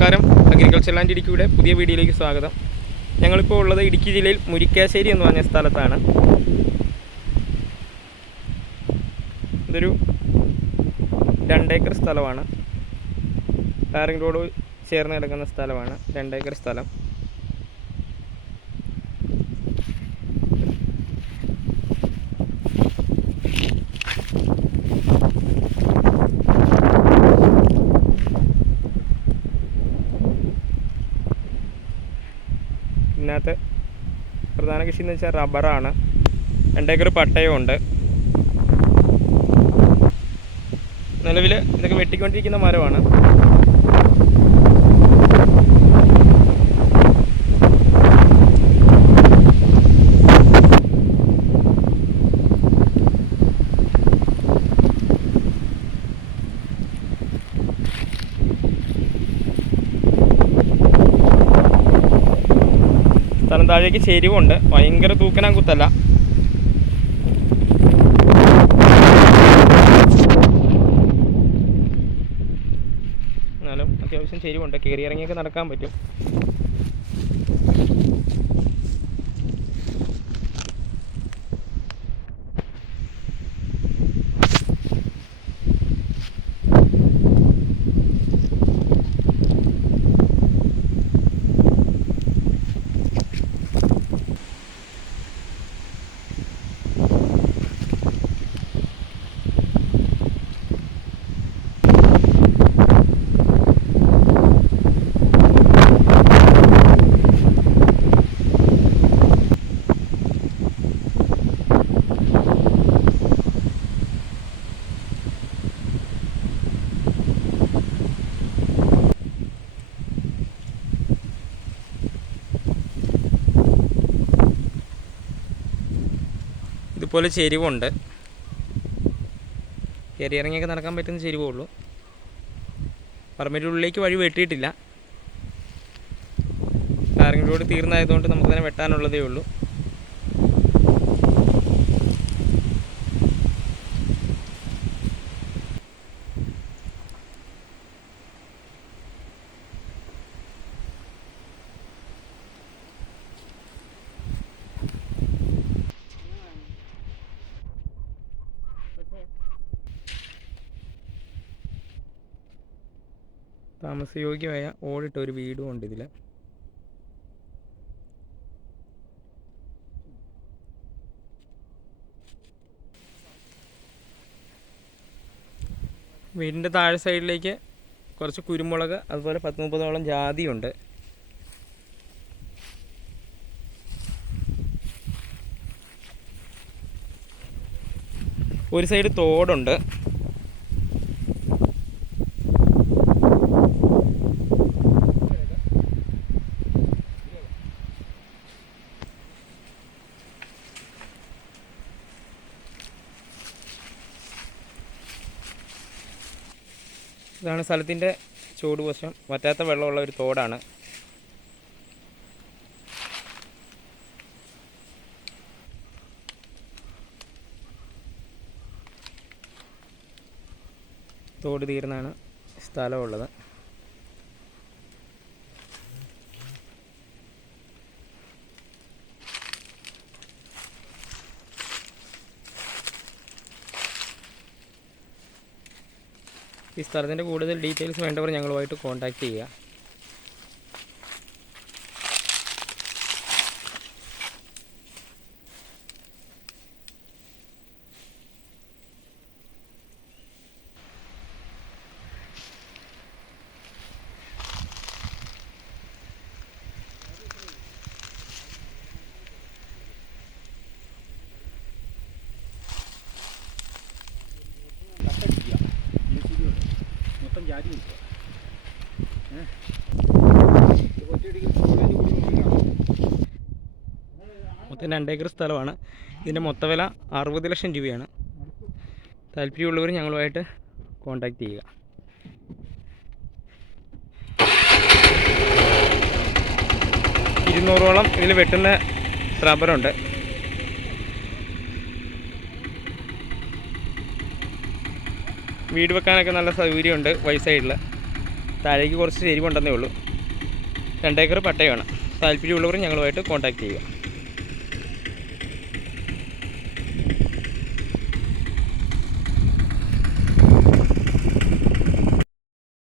നമസ്കാരം. Agriculture land ഇടുക്കിയുടെ പുതിയ വീഡിയോയിലേക്ക് സ്വാഗതം. ഞങ്ങളിപ്പോൾ ഉള്ളത് ഇടുക്കി ജില്ലയിൽ മുരിക്കാശ്ശേരി എന്ന് പറഞ്ഞ സ്ഥലത്താണ്. ഇതൊരു രണ്ടേക്കർ സ്ഥലമാണ്. ടാറിംഗ് റോഡ് ചേർന്ന് കിടക്കുന്ന സ്ഥലമാണ്. രണ്ടേക്കർ സ്ഥലം. ഇതിനകത്ത് പ്രധാന കൃഷി എന്ന് വെച്ചാൽ റബ്ബറാണ്. രണ്ടേക്കർ പട്ടയം ഉണ്ട് നിലവിൽ ഇതൊക്കെ വെട്ടിക്കൊണ്ടിരിക്കുന്ന മരമാണ്. താഴേക്ക് ചെരിവുണ്ട്. ഭയങ്കര തൂക്കനാൻ കുത്തല്ല. എന്നാലും അത്യാവശ്യം ചെരിവുണ്ട്. കയറി ഇറങ്ങിയൊക്കെ നടക്കാൻ പറ്റും. ഇതുപോലെ ചെരിവുണ്ട്. കയറി ഇറങ്ങിയൊക്കെ നടക്കാൻ പറ്റുന്ന ചെരിവേ ഉള്ളൂ പറമ്പിന്റെ ഉള്ളിലേക്ക് വഴി വെട്ടിയിട്ടില്ല. ടാറിംഗ് റോഡ് തീർന്നായതുകൊണ്ട് നമുക്ക് തന്നെ വെട്ടാനുള്ളതേ ഉള്ളൂ. താമസയോഗ്യമായ ഓടിട്ട ഒരു വീടും ഉണ്ട് ഇതിൽ വീടിന്റെ താഴെ സൈഡിലേക്ക് കുറച്ച് കുരുമുളക് അതുപോലെ പത്ത് മുപ്പതോളം ജാതിയുണ്ട്. ഒരു സൈഡ് തോടുണ്ട്. ഇതാണ് സ്ഥലത്തിന്റെ ചൂട് വശം വറ്റാത്ത വെള്ളമുള്ള ഒരു തോടാണ്. തോട് തീർന്നാണ് സ്ഥലമുള്ളത്. ഈ സ്ഥലത്തിന്റെ കൂടുതൽ ഡീറ്റെയിൽസ് വേണ്ടവർ ഞങ്ങളുമായിട്ട് കോൺടാക്റ്റ് ചെയ്യുക. മൊത്തം രണ്ടേക്കർ സ്ഥലമാണ്. ഇതിന്റെ മൊത്തവില അറുപത് ലക്ഷം രൂപയാണ്. താല്പര്യമുള്ളവർ ഞങ്ങളുമായിട്ട് കോൺടാക്റ്റ് ചെയ്യുക. ഇരുന്നൂറോളം ഇതിൽ വെട്ടുന്ന റബ്ബറുണ്ട്. വീട് വെക്കാനൊക്കെ നല്ല സൗകര്യമുണ്ട് വൈ സൈഡിൽ താഴേക്ക് കുറച്ച് ചെരിവുണ്ടെന്നേ ഉള്ളൂ. രണ്ടേക്കർ പട്ടയമാണ്. താല്പര്യമുള്ളവർ ഞങ്ങളുമായിട്ട് കോൺടാക്റ്റ് ചെയ്യുക.